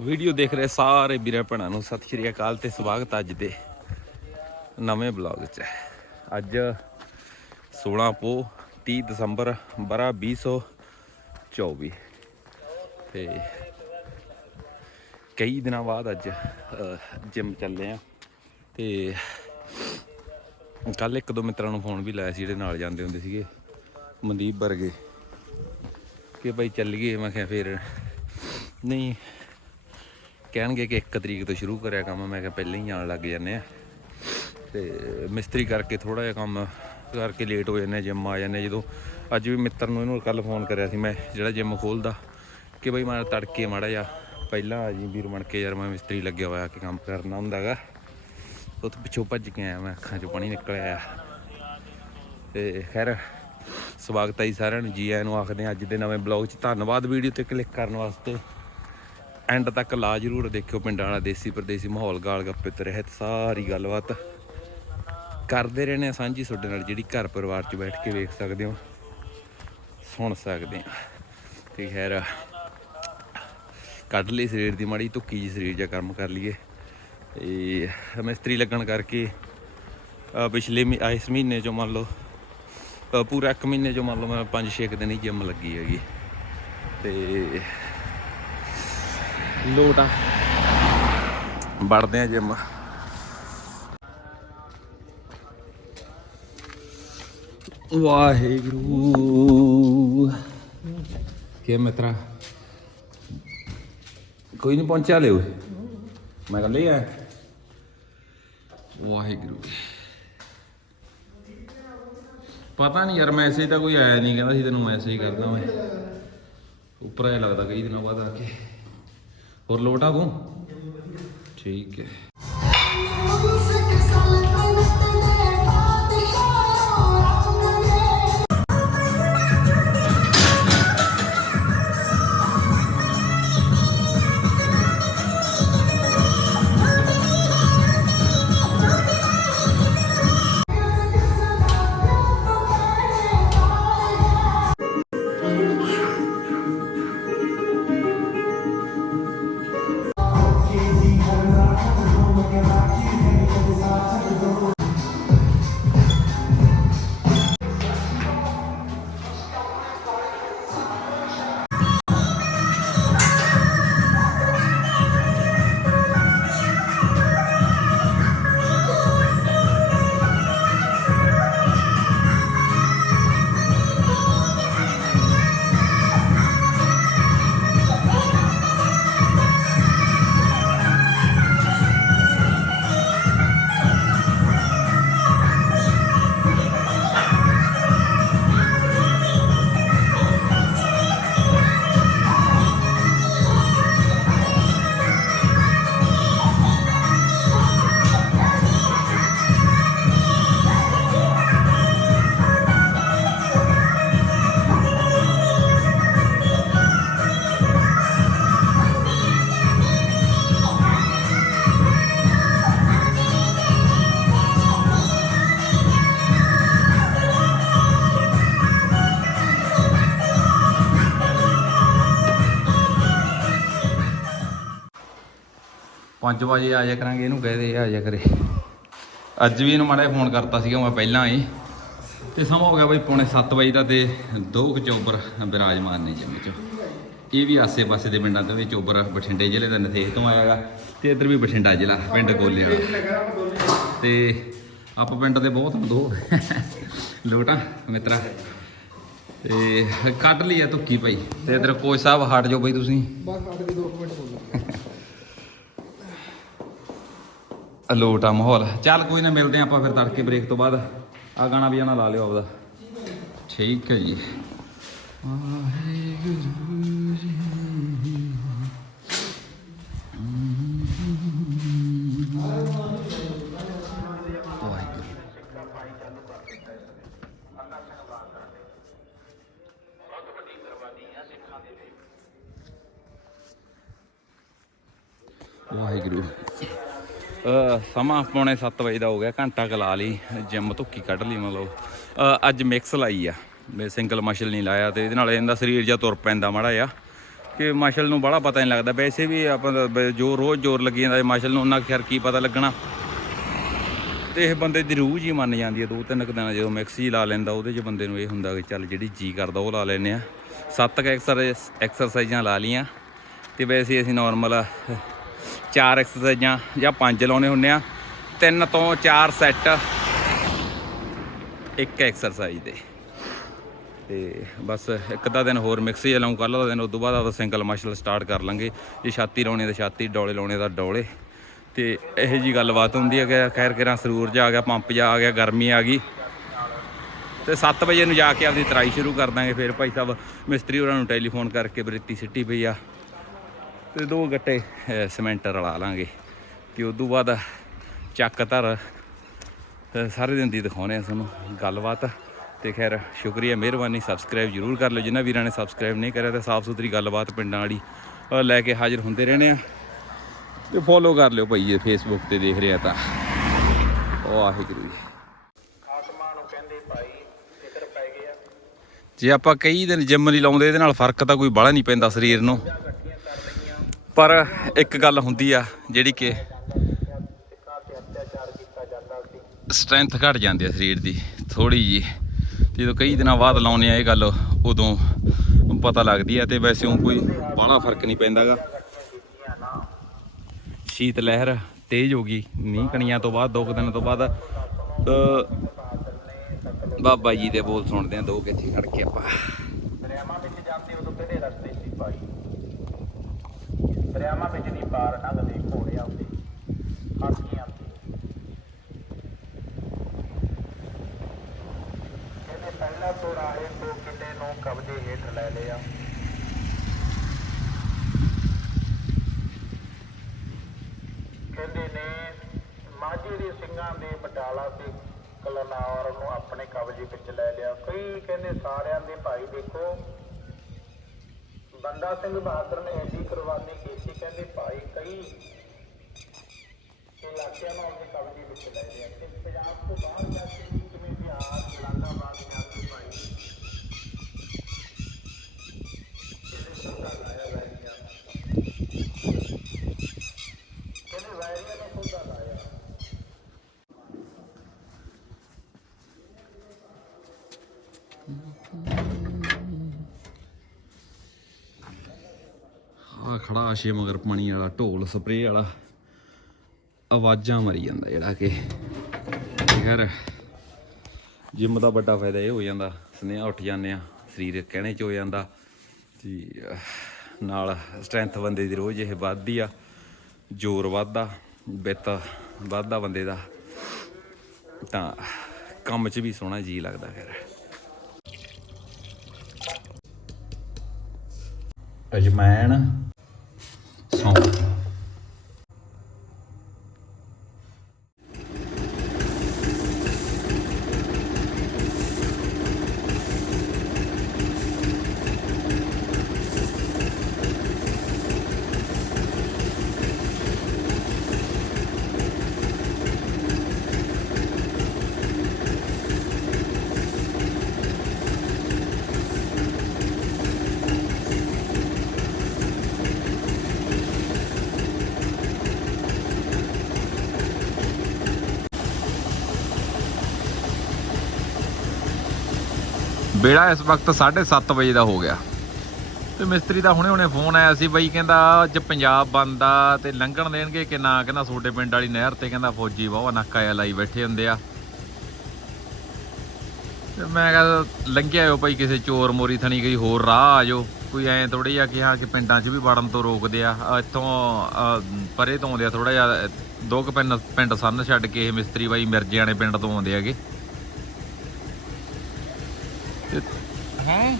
Video ਦੇਖ ਰਹੇ ਸਾਰੇ ਵੀਰਾਂ ਭੈਣਾਂ ਨੂੰ। ਸਤਿ ਸ਼੍ਰੀ ਅਕਾਲ ਤੇ ਸਵਾਗਤ ਅੱਜ ਦੇ ਨਵੇਂ ਬਲੌਗ 'ਚ ਅੱਜ 16 ਪੋ 30 ਦਸੰਬਰ ਬਰਾ 2024 ਤੇ ਕਈ ਦਿਨਾਂ ਬਾਅਦ ਅੱਜ ਜਿਮ ਚੱਲੇ ਆ। ਤੇ ਕੱਲ ਇੱਕ ਦੋ ਮਿੱਤਰਾਂ ਨੂੰ ਫੋਨ ਵੀ ਲਾਇਆ ਸੀ ਜਿਹੜੇ ਨਾਲ ਜਾਂਦੇ ਹੁੰਦੇ ਸੀਗੇ, ਮਨਦੀਪ ਵਰਗੇ। ਕਿ ਭਾਈ ਚੱਲੀਏ, ਮੈਂ ਕਿਹਾ ਫਿਰ ਨਹੀਂ। ਕਹਿਣਗੇ ਕਿ 1 ਤਰੀਕ ਤੋਂ ਸ਼ੁਰੂ ਕਰਿਆ ਕੰਮ, ਮੈਂ ਕਿਹਾ ਪਹਿਲਾਂ ਹੀ ਆਉਣ ਲੱਗ ਜਾਂਦੇ ਆ। ਤੇ ਮਿਸਤਰੀ ਕਰਕੇ ਥੋੜਾ ਜਿਹਾ ਕੰਮ ਕਰਕੇ ਲੇਟ ਹੋ ਜਾਂਦੇ ਜਿਮ ਆ ਜਾਂਦੇ ਜਦੋਂ ਅੱਜ ਵੀ ਮਿੱਤਰ ਨੂੰ ਇਹਨੂੰ ਕੱਲ ਫੋਨ ਕਰਿਆ ਸੀ ਮੈਂ, ਜਿਹੜਾ ਜਿਮ ਖੋਲਦਾ, ਕਿ ਬਈ ਮੈਂ ਤੜਕੇ ਮਾੜਾ ਜਾ ਪਹਿਲਾਂ ਆ ਜੀ, ਵੀਰ ਬਣ ਕੇ ਯਾਰ ਮੈਂ ਮਿਸਤਰੀ ਲੱਗਿਆ ਹੋਇਆ ਕਿ ਕੰਮ ਕਰਨਾ ਹੁੰਦਾਗਾ ਉਹ ਤੋਂ ਪਿੱਛੋਂ ਭੱਜ ਕੇ ਆਇਆ ਮੈਂ, ਅੱਖਾਂ 'ਚੋਂ ਪਾਣੀ ਨਿਕਲ ਆਇਆ। ਤੇ ਖੈਰ, ਸਵਾਗਤ ਹੈ ਜੀ ਸਾਰਿਆਂ ਨੂੰ, ਜੀ ਆਇਆਂ ਨੂੰ ਆਖਦੇ ਹਾਂ ਅੱਜ ਦੇ ਨਵੇਂ ਬਲੌਗ 'ਚ। ਧੰਨਵਾਦ ਵੀਡੀਓ ਤੇ ਕਲਿੱਕ ਕਰਨ ਵਾਸਤੇ। ਐਂਡ ਤੱਕ ਲਾ ਜਰੂਰ ਦੇਖਿਓ ਪਿੰਡਾਂ ਵਾਲਾ ਦੇਸੀ ਪਰਦੇਸੀ ਮਾਹੌਲ, ਗਾਲ ਗੱਪੇ ਤੇ ਰਹਿਤ ਸਾਰੀ ਗੱਲਬਾਤ। ਕਰਦੇ ਰਹਿੰਦੇ ਆ ਸਾਂਝੀ ਤੁਹਾਡੇ ਨਾਲ, ਜਿਹੜੀ ਘਰ ਪਰਿਵਾਰ 'ਚ ਬੈਠ ਕੇ ਵੇਖ ਸਕਦੇ ਹੋ, ਸੁਣ ਸਕਦੇ ਆ ਤੇ ਖੈਰ, ਕੱਢ ਲਈ ਸਰੀਰ ਦੀ ਮਾੜੀ, ਧੁੱਕੀ ਜੀ ਸਰੀਰ ਜਾਂ ਕੰਮ ਕਰ ਲਈਏ। ਤੇ ਮਿਸਤਰੀ ਲੱਗਣ ਕਰਕੇ ਪਿਛਲੇ ਇਸ ਮਹੀਨੇ ਚੋਂ ਮੰਨ ਲਓ ਪੂਰਾ ਇੱਕ ਮਹੀਨੇ ਚੋਂ ਮੰਨ ਲਓ, ਮੈਂ 5-6 ਦਿਨ ਹੀ ਜਿਮ ਲੱਗੀ ਹੈਗੀ। ਤੇ ਲੋਟ ਆ। ਵੜਦੇ ਆ ਜਿਮ। ਵਾਹਿਗੁਰੂ। ਕੀ ਮਿੱਤਰਾ? ਕੋਈ ਨਹੀਂ ਪਹੁੰਚਿਆ ਲੈ ਓਏ ਮੈਂ ਕੱਲੇ ਆ ਵਾਹਿਗੁਰੂ। ਪਤਾ ਨਹੀਂ ਯਾਰ ਮੈਸੇਜ ਤਾਂ ਕੋਈ ਆਇਆ ਨਹੀਂ। ਕਹਿੰਦਾ ਸੀ ਤੈਨੂੰ ਮੈਸੇਜ ਕਰਦਾ ਮੈਂ। ਉੱਪਰ ਆਇਆ ਲੱਗਦਾ ਕਈ ਦਿਨਾਂ ਬਾਅਦ ਆ ਕੇ। ਹੋਰ ਲੋਟਾ ਤੂੰ ਠੀਕ ਹੈ। ਪੰਜ ਵਜੇ ਆ ਜਾ ਕਰਾਂਗੇ, ਇਹਨੂੰ ਕਹਦੇ ਆ ਜਾ ਕਰੇ। ਅੱਜ ਵੀ ਇਹਨੂੰ ਮਾੜਾ ਫੋਨ ਕਰਤਾ ਸੀਗਾ, ਮੈਂ ਪਹਿਲਾਂ ਹੀ। ਤੇ ਸਮਾਂ ਹੋ ਗਿਆ ਬਈ ਪੌਣੇ 7 ਵਜੇ ਦਾ ਤੇ ਦੋ ਕੁ ਚੋਬਰ ਬਿਰਾਜਮਾਨ ਨੇ ਜੰਮੇ ਚ। ਇਹ ਵੀ ਆਸੇ-ਪਾਸੇ ਦੇ ਪਿੰਡਾਂ ਤੋਂ ਵੀ ਚੋਬਰ ਬਠਿੰਡੇ ਜ਼ਿਲ੍ਹੇ ਦਾ ਨਥੇਹ ਤੋਂ ਆਇਆਗਾ ਤੇ ਇੱਧਰ ਵੀ ਬਠਿੰਡਾ ਜ਼ਿਲ੍ਹਾ, ਪਿੰਡ ਗੋਲੇ ਵਾਲਾ। ਤੇ ਆਪ ਪਿੰਡ ਦੇ ਬਹੁਤ ਦੋ ਲੋਟਾ, ਮਿੱਤਰਾ। ਤੇ ਕੱਢ ਲਈ ਆ ਧੁੱਕੀ ਭਾਈ, ਤੇ ਇੱਧਰ ਕੋਚ ਸਾਹਿਬ ਹਟ ਜਾਓ ਬਈ ਤੁਸੀਂ। ਬਸ ਹਟ ਕੇ 2 ਮਿੰਟ ਬੋਲੋ ਅਲੋਟ ਆ ਮਾਹੌਲ। ਚੱਲ ਕੋਈ ਨਾ ਮਿਲਦੇ ਆ ਆਪਾਂ ਫਿਰ ਤੜਕੇ ਬ੍ਰੇਕ ਤੋਂ ਬਾਅਦ। ਆ ਗਾਣਾ ਵੀ ਜਾਣਾ ਲਾ ਲਿਓ ਆਪਦਾ। ਠੀਕ ਹੈ ਜੀ। ਵਾਹਿਗੁਰੂ ਜੀ ਵਾਹਿਗੁਰੂ ਵਾਹਿਗੁਰੂ ਅ ਸਮਾਂ ਪੌਣੇ 7 ਵਜੇ ਦਾ ਹੋ ਗਿਆ, ਘੰਟਾ ਕੁ ਲਾ ਲਈ ਜਿਮ ਧੁੱਕੀ ਕੱਢ ਲਈ ਮਤਲਬ। ਅੱਜ ਮਿਕਸ ਲਾਈ ਆ ਮੈਂ ਸਿੰਗਲ ਮਸ਼ਲ ਨਹੀਂ ਲਾਇਆ ਤੇ ਇਹਦੇ ਨਾਲ ਇਹਦਾ ਸਰੀਰ ਜਾਂ ਤੁਰ ਪੈਂਦਾ ਮਾੜਾ ਆ ਕਿ ਮਸ਼ਲ ਨੂੰ ਬੜਾ ਪਤਾ ਨਹੀਂ ਲੱਗਦਾ, ਵੈਸੇ ਵੀ ਆਪਾਂ ਜੋ ਰੋਜ਼ ਜ਼ੋਰ ਲੱਗੀ ਜਾਂਦਾ ਮਸ਼ਲ ਨੂੰ ਉਹਨਾਂ ਖੈਰ ਕੀ ਪਤਾ ਲੱਗਣਾ। ਤੇ ਇਹ ਬੰਦੇ ਦੀ ਰੂਹ ਜੀ ਮੰਨ ਜਾਂਦੀ ਹੈ ਦੋ ਤਿੰਨ ਕੁ ਦਿਨ ਜਦੋਂ ਮਿਕਸ ਜੀ ਲਾ ਲੈਂਦਾ, ਉਹਦੇ 'ਚ ਬੰਦੇ ਨੂੰ ਇਹ ਹੁੰਦਾ ਕਿ ਚੱਲ ਜਿਹੜੀ ਜੀ ਕਰਦਾ, ਉਹ ਲਾ ਲੈਨੇ ਆ। ਸੱਤ ਕ ਐਕਸਰਸਾਈਜ਼ਾਂ ਲਾ ਲੀਆਂ ਤੇ ਵੈਸੇ ਅਸੀਂ ਨਾਰਮਲ ਚਾਰ ਐਕਸਰਸਾਈਜ਼ਾਂ ਜਾਂ ਪੰਜ ਲਾਉਣੇ ਹੁੰਨੇ ਆ। ਤਿੰਨ ਤੋਂ ਚਾਰ ਸੈੱਟ ਇੱਕ ਐਕਸਰਸਾਈਜ਼ ਦੇ। ਤੇ ਬਸ ਇੱਕ ਦਾ ਦਿਨ ਹੋਰ ਮਿਕਸ ਹੀ ਲਾਉਂ ਕੱਲ੍ਹ ਦਾ ਦਿਨ ਉਸ ਤੋਂ ਬਾਅਦ ਆਪਾਂ ਸਿੰਗਲ ਮਸ਼ਲ ਸਟਾਰਟ ਕਰ ਲਾਂਗੇ। ਜੇ ਛਾਤੀ ਲਾਉਣੀ ਤਾਂ ਛਾਤੀ, ਡੋਲੇ ਲਾਉਣੇ ਤਾਂ ਡੋਲੇ। ਤੇ ਇਹੋ ਜੀ ਗੱਲਬਾਤ ਹੁੰਦੀ ਹੈ ਕਿ ਖੈਰ ਕਿਰਾਂ ਸਰੂਰ ਜਾ ਆ ਗਿਆ, ਪੰਪ ਜਾ ਆ ਗਿਆ, ਗਰਮੀ ਆ ਗਈ। ਤੇ 7 ਵਜੇ ਨੂੰ ਜਾ ਕੇ ਆਪਦੀ ਤਰਾਈ ਸ਼ੁਰੂ ਕਰ ਦਾਂਗੇ। ਫਿਰ ਭਾਈ ਸਾਹਿਬ ਮਿਸਤਰੀ ਹੋਰਾਂ ਨੂੰ ਟੈਲੀਫੋਨ ਕਰਕੇ ਬ੍ਰਿਤੀ ਸਿੱਟੀ ਪਈ ਆ। ਤੇ ਦੋ ਗੱਟੇ ਅਹ, ਸੀਮੈਂਟ ਰਲਾ ਲਾਂਗੇ। ਕਿ ਉਸ ਤੋਂ ਬਾਅਦ ਚੱਕ ਧਰ ਤੇ ਸਾਰੇ ਦਿਨ ਦੀ ਦਿਖਾਉਣੇ ਆ ਤੁਹਾਨੂੰ ਗੱਲਬਾਤ। ਤੇ ਖੈਰ ਸ਼ੁਕਰੀਆ ਮਿਹਰਬਾਨੀ ਸਬਸਕ੍ਰਾਈਬ ਜਰੂਰ ਕਰ ਲਿਓ। ਜਿਨ੍ਹਾਂ ਵੀਰਾਂ ਨੇ ਸਬਸਕ੍ਰਾਈਬ ਨਹੀਂ ਕਰਿਆ ਤਾਂ ਸਾਫ਼ ਸੁਥਰੀ ਗੱਲਬਾਤ ਪਿੰਡਾਂ ਵਾਲੀ ਲੈ ਕੇ ਹਾਜ਼ਰ ਹੁੰਦੇ ਰਹਿਣੇ ਆ। ਤੇ ਫੋਲੋ ਕਰ ਲਿਓ ਭਾਈ ਜੇ ਫੇਸਬੁੱਕ ਤੇ ਦੇਖ ਰਿਹਾ ਤਾਂ। ਵਾਹਿਗੁਰੂ ਜੀ। ਆਤਮਾ ਨੂੰ ਕਹਿੰਦੇ ਭਾਈ ਫਿਕਰ ਪੈ ਗਿਆ। ਜੇ ਆਪਾਂ ਕਈ ਦਿਨ ਜਿਮ ਨਹੀਂ ਲਾਉਂਦੇ ਇਹਦੇ ਨਾਲ ਫ਼ਰਕ ਤਾਂ ਕੋਈ ਬਾਹਲਾ ਨਹੀਂ ਪੈਂਦਾ ਸਰੀਰ ਨੂੰ। ਪਰ ਇੱਕ ਗੱਲ ਹੁੰਦੀ ਆ, ਜਿਹੜੀ ਕਿ ਸਟਰੈਂਥ ਘਟ ਜਾਂਦੀ ਆ ਸਰੀਰ ਦੀ ਥੋੜੀ ਜੀ ਜਦੋਂ ਕਈ ਦਿਨਾਂ ਬਾਅਦ ਲਾਉਨੇ ਆ ਇਹ ਗੱਲ, ਉਦੋਂ ਪਤਾ ਲੱਗਦੀ ਆ ਤੇ ਵੈਸੇ ਉਹ ਕੋਈ ਬਾਹਲਾ ਫ਼ਰਕ ਨਹੀਂ ਪੈਂਦਾਗਾ ਸ਼ੀਤ ਲਹਿਰ ਤੇਜ਼ ਹੋ ਗਈ, ਮੀਂਹ ਕਣੀਆਂ ਤੋਂ ਬਾਅਦ, ਦੋ ਕੁ ਦਿਨ ਤੋਂ ਬਾਅਦ। ਬਾਬਾ ਜੀ ਦੇ ਬੋਲ ਸੁਣਦੇ ਆ, ਦੋ ਕਿੱਥੇ ਖੜ ਕੇ ਆਪਾਂ। ਦਰਿਆਵਾਂ ਵਿੱਚ ਜਾਂਦੇ ਉਦੋਂ ਕਿਹੜੇ ਰਸਤੇ ਦਰਿਆਵਾਂ ਵਿੱਚ ਨਹੀਂ ਪਾਰ ਲੰਘਦੇ ਘੋੜੇ ਆਉਂਦੇ। ਹਾਥੀ ਆਉਂਦੇ। ਕਹਿੰਦੇ ਪਹਿਲਾ ਤੁਰਾਏ ਤੋਂ ਕਿਤੇ ਨੂੰ ਕਬਜ਼ੇ ਹੇਠ ਲੈ ਲਿਆ। ਕਹਿੰਦੇ ਨੇ, ਮਾਝੇ ਦੇ ਸਿੰਘਾਂ ਦੇ ਬਟਾਲਾ ਤੇ ਕਲਨਾਰ ਨੂੰ ਆਪਣੇ ਕਬਜ਼ੇ ਵਿੱਚ ਲੈ ਲਿਆ। ਕਈ ਕਹਿੰਦੇ ਸਾਰਿਆਂ ਦੇ ਭਾਈ ਦੇਖੋ ਬੰਦਾ ਸਿੰਘ ਬਹਾਦਰ ਨੇ ਐਡੀ ਕੁਰਬਾਨੀ ਕੀਤੀ, ਕਹਿੰਦੇ ਭਾਈ ਕਈ ਇਲਾਕਿਆਂ ਨੂੰ ਆਪਣੇ ਕਬਜ਼ੇ ਵਿੱਚ ਲੈ ਲਿਆ। ਤੇ ਪੰਜਾਬ ਤੋਂ ਬਾਹਰ ਜਾ ਕੇ ਜਿਵੇਂ ਬਿਹਾਰ, ਜਲਾਲਾਬਾਦ ਜਾਂਦੇ ਭਾਈ ਇਹਦੇ ਸੋਧਾ ਲਾਇਆ ਵੈਰੀਆਂ ਕਹਿੰਦੇ ਵੈਰੀਆਂ ਨੇ ਸੋਧਾ ਲਾਇਆ ਆ ਖੜਾ ਆਸ਼ੇ ਮਗਰ ਪਾਣੀ ਵਾਲਾ, ਢੋਲ ਸਪਰੇਅ ਵਾਲਾ। ਆਵਾਜ਼ਾਂ ਮਰੀ ਜਾਂਦਾ ਜਿਹੜਾ ਕਿ। ਯਾਰ ਜਿਮ ਦਾ ਵੱਡਾ ਫਾਇਦਾ ਇਹ ਹੋ ਜਾਂਦਾ, ਸੁਨੇਹਾ ਉੱਠ ਜਾਂਦੇ ਆ, ਸਰੀਰ ਕਹਿਣੇ ਚ ਹੋ ਜਾਂਦਾ। ਤੇ, ਨਾਲ ਸਟਰੈਂਥ ਬੰਦੇ ਦੀ ਰੋਜ਼ ਇਹ ਵੱਧਦੀ ਆ, ਜ਼ੋਰ ਵੱਧਦਾ ਬਿੱਤ ਵੱਧਦਾ ਬੰਦੇ ਦਾ। ਤਾਂ ਕੰਮ 'ਚ ਵੀ ਸੋਹਣਾ ਜੀ ਲੱਗਦਾ ਫਿਰ ਅਜਮੈਨ ਬੇੜਾ ਇਸ ਵਕਤ 7:30 ਵਜੇ ਦਾ ਹੋ ਗਿਆ। ਤੇ ਮਿਸਤਰੀ ਦਾ ਹੁਣੇ ਹੁਣੇ ਫੋਨ ਆਇਆ ਸੀ ਬਈ ਕਹਿੰਦਾ ਅੱਜ ਪੰਜਾਬ ਬੰਦਾ ਤੇ ਲੰਘਣ ਦੇਣਗੇ ਕਿ ਨਾ? ਕਹਿੰਦਾ ਛੋਟੇ ਪਿੰਡ ਵਾਲੀ ਨਹਿਰ ਤੇ ਕਹਿੰਦਾ ਫੌਜੀ ਵਾਹ ਨਾਕਾ ਆ, ਲਾਈ ਬੈਠੇ ਹੁੰਦੇ ਆ। ਤੇ ਮੈਂ ਕਹਿੰਦਾ ਲੰਘਿਆ ਆਇਓ ਭਾਈ ਕਿਸੇ ਚੋਰ ਮੋਰੀ ਥਣੀ ਕੋਈ ਹੋਰ ਰਾਹ ਆ ਜਾਓ ਕੋਈ ਐ ਥੋੜੀ ਜਿਹਾ ਕਿ ਹਾਂ ਕਿ ਪਿੰਡਾਂ 'ਚ ਵੀ ਵੜਨ ਤੋਂ ਰੋਕਦੇ ਆ। ਇੱਥੋਂ ਪਰੇ ਤੋਂ ਆਉਂਦੇ ਆ ਥੋੜਾ ਜਿਹਾ, ਦੋ ਕੁ ਪਿੰਡ ਪਿੰਡ ਸੰਨ ਛੱਡ ਕੇ ਇਹ ਮਿਸਤਰੀ ਬਾਈ ਮਿਰਜ਼ੇ ਮਿਰਜਿਆਣੇ ਪਿੰਡ ਤੋਂ ਆਉਂਦੇ ਹੈਗੇ ਹੈ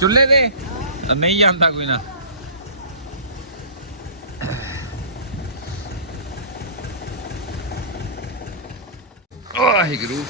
ਚੁੱਲ੍ਹੇ ਦੇ ਨਹੀਂ ਜਾਂਦਾ ਕੋਈ ਨਾ। ਵਾਹਿਗੁਰੂ।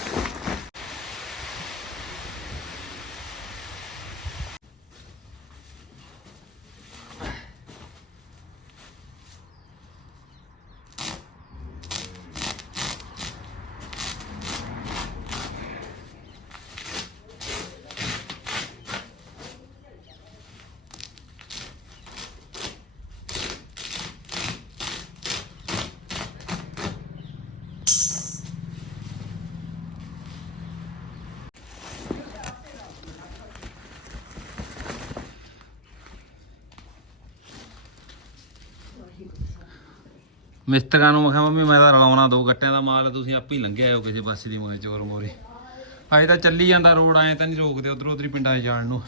ਮਿਸਤਰਾਂ ਨੂੰ ਮੈਂ ਕਿਹਾ, ਮੰਮੀ, ਮੈਂ ਤਾਂ ਰਲਾਉਣਾ ਦੋ ਗੱਟਿਆਂ ਦਾ ਮਾਲ, ਤੁਸੀਂ ਆਪੇ ਹੀ ਲੰਘਿਆ ਆਇਓ ਕਿਸੇ ਪਾਸੇ ਦੀ ਮੋਏ ਚੋਰ ਮੋਰੇ ਅਜੇ ਤਾਂ ਚੱਲੀ ਜਾਂਦਾ ਰੋਡ ਆਏ ਤਾਂ ਨਹੀਂ ਰੋਕਦੇ ਉਧਰ ਉਧਰ ਹੀ ਪਿੰਡਾਂ 'ਚ ਜਾਣ ਨੂੰ।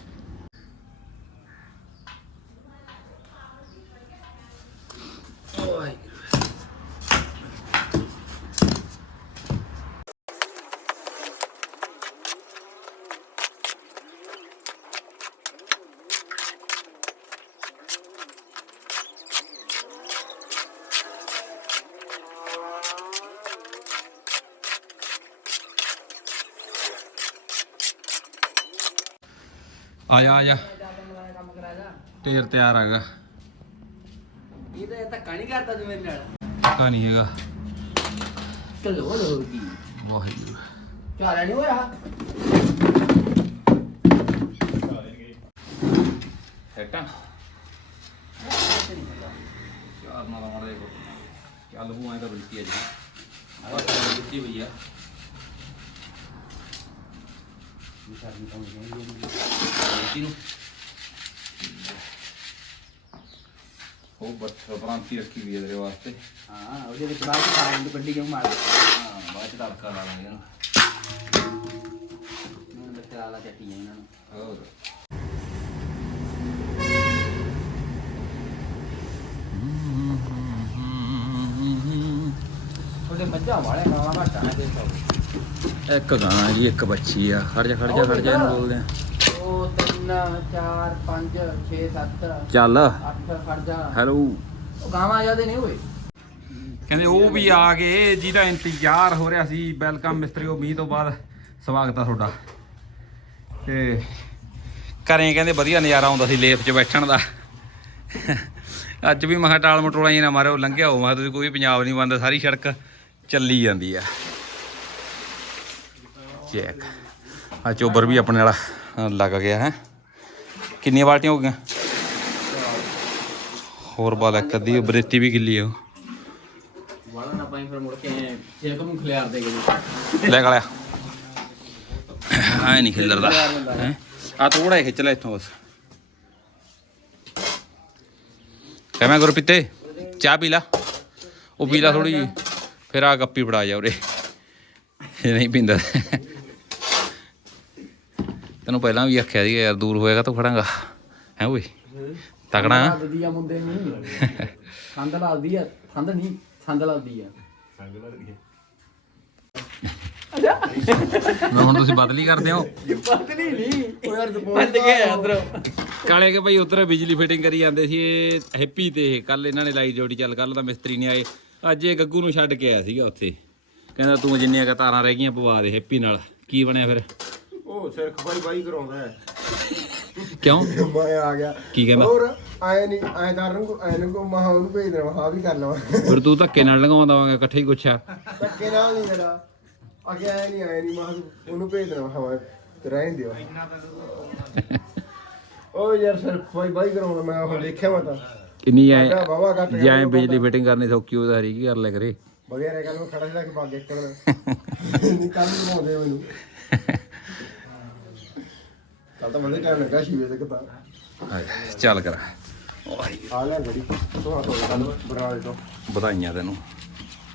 ਆ ਜਾ ਆ ਜਾ ਢੇਰ ਤਿਆਰ ਹੈਗਾ। ਇਹ ਤਾਂ ਧੱਕਾ ਨਹੀਂ ਕਰਦਾ ਤੂੰ ਮੇਰੇ ਨਾਲ। ਪੱਕਾ ਨਹੀਂ ਹੈਗਾ। ਚਲੋ ਹੋ ਗਈ ਵਾਹਿਗੁਰੂ। ਚਾਰਾ ਨਹੀਂ ਹੋਇਆ? ਹੈਟਾਂ ਯਾਰ ਨਾ ਮਾਰ ਦੇ ਚੱਲ ਹੂੰ ਐਂ ਤਾਂ ਬਲਕੀ ਆ ਜੀ। ਬਲਕੀ ਨੂੰ ਉਹ ਬੱਠ ਪ੍ਰਾਂਤੀ ਰੱਖੀ ਵੀ ਤੇਰੇ ਵਾਸਤੇ ਹਾਂ ਉਹਦੇ ਵਿੱਚ ਬਾਅਦ ਚ ਸਾਰਿਆਂ ਨੂੰ ਕਿਉਂ ਮਾਰ ਹਾਂ ਬਾਅਦ ਚ ਤੜਕਾ ਲਾ ਲਾਂਗੇ ਇਹਨੂੰ ਮੈਨੂੰ ਬੱਚਾ ਲਾਲਾ ਚੱਟੀਆਂ ਇਹਨਾਂ ਨੂੰ ਹੋਰ ਉਹਦੇ ਮੱਝਾਂ ਵਾਲੇ ਗਾਵਾਂ ਘਾਟਾ ਹੈ ਦੇ ਸਭ ਇੱਕ ਗਾਣਾ ਜੀ ਇੱਕ ਬੱਚੀ ਆ ਖੜ ਜਾ ਖੜ ਜਾ ਖੜ ਜਾ ਇਹਨੂੰ ਬੋਲਦੇ ਆ ਉਹ 3 4 5 6 7 ਚੱਲ। 8 ਖੜ ਜਾ। ਹੈਲੋ। ਉਹ ਗਾਵਾਂ ਜਿਆਦੇ ਨਹੀਂ ਹੋਏ? ਕਹਿੰਦੇ ਉਹ ਵੀ ਆ ਗਏ ਜਿਹਦਾ ਇੰਤਜ਼ਾਰ ਹੋ ਰਿਹਾ ਸੀ ਵੈਲਕਮ ਮਿਸਤਰੀ ਉਹ ਮੀਂਹ ਤੋਂ ਬਾਅਦ ਸਵਾਗਤ ਆ ਤੁਹਾਡਾ। ਤੇ ਘਰੇ ਕਹਿੰਦੇ ਵਧੀਆ ਨਜ਼ਾਰਾ ਆਉਂਦਾ ਸੀ ਲੇਪ 'ਚ ਬੈਠਣ ਦਾ। ਅੱਜ ਵੀ ਮਹਾ ਟਾਲ ਮਟੋਲਾ ਹੀ ਨਾ ਮਾਰਿਓ ਲੰਘਿਆ ਹੋ ਮੈਂ ਤੁਸੀਂ ਕੋਈ ਪੰਜਾਬ ਨਹੀਂ ਬੰਦਾ ਸਾਰੀ ਸੜਕ ਚੱਲੀ ਜਾਂਦੀ ਆ। ਚੈੱਕ। ਆ ਚੋਬਰ ਵੀ ਆਪਣੇ ਵਾਲਾ ਲੱਗ ਗਿਆ ਹੈ। ਕਿੰਨੀਆਂ ਬਾਲਟੀਆਂ ਹੋ ਗਈਆਂ? ਹੋਰ ਬਾਲ ਇੱਕ ਅੱਧੀ ਬਰੇਤੀ ਵੀ ਗਿੱਲੀ ਆ। ਵਾਲਾ ਨਾ ਪਾਈ ਫਿਰ ਮੁੜ ਕੇ ਛੇਕ ਨੂੰ ਖਿਲਾਰ ਦੇ ਗਏ ਲੈ ਗਲਿਆ। ਆਏ ਨਹੀਂ ਖਿਲਰਦਾ। ਹੈ? ਆ ਥੋੜਾ ਜਿਹਾ ਖਿੱਚ ਲੈ ਇੱਥੋਂ ਬਸ। ਕਹਿ ਗੁਰ ਪੀਤੇ ਚਾਹ ਪੀ ਲਾ। ਉਹ ਪੀ ਲਾ ਥੋੜੀ ਜੀ ਫਿਰ ਆ ਗੱਪੀ ਫੜਾ ਜਾ ਉਰੇ। ਨਹੀਂ ਪੀਂਦਾ। ਤੈਨੂੰ ਪਹਿਲਾਂ ਵੀ ਆਖਿਆ ਸੀ ਯਾਰ ਦੂਰ ਹੋਏਗਾ ਤੂੰ ਖੜਾਂਗਾ ਹੈ ਓਏ? ਤਕੜਾ ਮੁੰਡੇ ਨੂੰ। ਆ। ਨਹੀਂ ਆ। ਮੈਂ ਹੁਣ ਤੁਸੀਂ ਬਦਲੀ ਕਰਦੇ ਹੋ। ਪਤਲੀ ਨਹੀਂ ਉਹ ਯਾਰ ਭੱਜ ਗਿਆ ਅੰਦਰੋਂ ਕਾਲੇ ਕੇ ਭਾਈ ਉਧਰ ਬਿਜਲੀ ਫਿਟਿੰਗ ਕਰੀ ਜਾਂਦੇ ਸੀ ਇਹ ਹੈਪੀ ਤੇ ਕੱਲ ਇਹਨਾਂ ਨੇ ਲਾਈ ਡਿਊਟੀ ਚੱਲ ਕੱਲ ਤਾਂ ਮਿਸਤਰੀ ਨਹੀਂ ਆਏ। ਅੱਜ ਇਹ ਗੱਗੂ ਨੂੰ ਛੱਡ ਕੇ ਆਇਆ ਸੀਗਾ ਉੱਥੇ। ਕਹਿੰਦਾ ਤੂੰ ਜਿੰਨੀਆਂ ਕੁ ਤਾਰਾਂ ਰਹਿ ਗਈਆਂ ਪਵਾ ਦੇ ਹੈਪੀ ਨਾਲ। ਕੀ ਬਣਿਆ ਫਿਰ? ਉਹ ਸਿਰ ਖਪਾਈ ਬਾਈ ਕਰਾਉਂਦਾ ਹੈ। ਕਿਉਂ? ਮੈਂ ਆ ਗਿਆ। ਕੀ ਕਹਿੰਦਾ? ਹੋਰ ਆਏ ਨਹੀਂ ਆਏ ਦਰ ਨੂੰ ਆਏ ਨੂੰ ਕੋ ਮਹਾ ਉਹਨੂੰ ਭੇਜ ਦੇਣਾ ਹਾਂ ਵੀ ਕਰ ਲਵਾਂ। ਫਿਰ ਤੂੰ ਧੱਕੇ ਨਾਲ ਲੰਘਾਉਂਦਾ ਵਾਂਗਾ ਇਕੱਠੇ ਹੀ ਗੁੱਛਾ ਧੱਕੇ ਨਾਲ ਨਹੀਂ ਮੇਰਾ। ਅੱਗੇ ਆਏ ਨਹੀਂ ਆਏ ਨਹੀਂ ਮਹਾ ਉਹਨੂੰ ਭੇਜ ਦੇਣਾ ਹਾਂ ਰਹਿਣ ਦਿਓ। ਉਹ ਯਾਰ ਸਿਰ ਖਪਾਈ ਬਾਈ ਕਰਾਉਂਦਾ ਮੈਂ ਉਹ ਦੇਖਿਆ ਮੈਂ ਤਾਂ। ਕਿੰਨੀ ਆਏ ਸਾਡਾ ਵਾਹਵਾ ਘੱਟ ਜੇ ਐਂ ਬਿਜਲੀ ਫਿਟਿੰਗ ਕਰਨੀ ਸੌਖੀ ਉਹਦਾ ਹਰੀ ਕੀ ਕਰ ਲਿਆ ਕਰੇ। ਬਗੈਰ ਇਹ ਗੱਲ ਨੂੰ ਖੜਾ ਜਿਹੜਾ ਕਿ ਬਾਗੇ ਕਰ ਨਹੀਂ ਕੱਲ ਨੂੰ ਬਣਾਉਂਦੇ ਮੈਨੂੰ। ਕੱਲ ਤਾਂ ਵਧੀਆ ਟਾਈਮ ਲੱਗਾ ਸੀ ਵੇ ਤੱਕ ਤਾਂ। ਚੱਲ ਕਰ। ਆ ਲੈ ਗੜੀ ਤੋਂ ਤੋਂ ਕੱਲ ਬਣਾ ਦੇ ਤੋਂ। ਵਧਾਈਆਂ ਤੈਨੂੰ।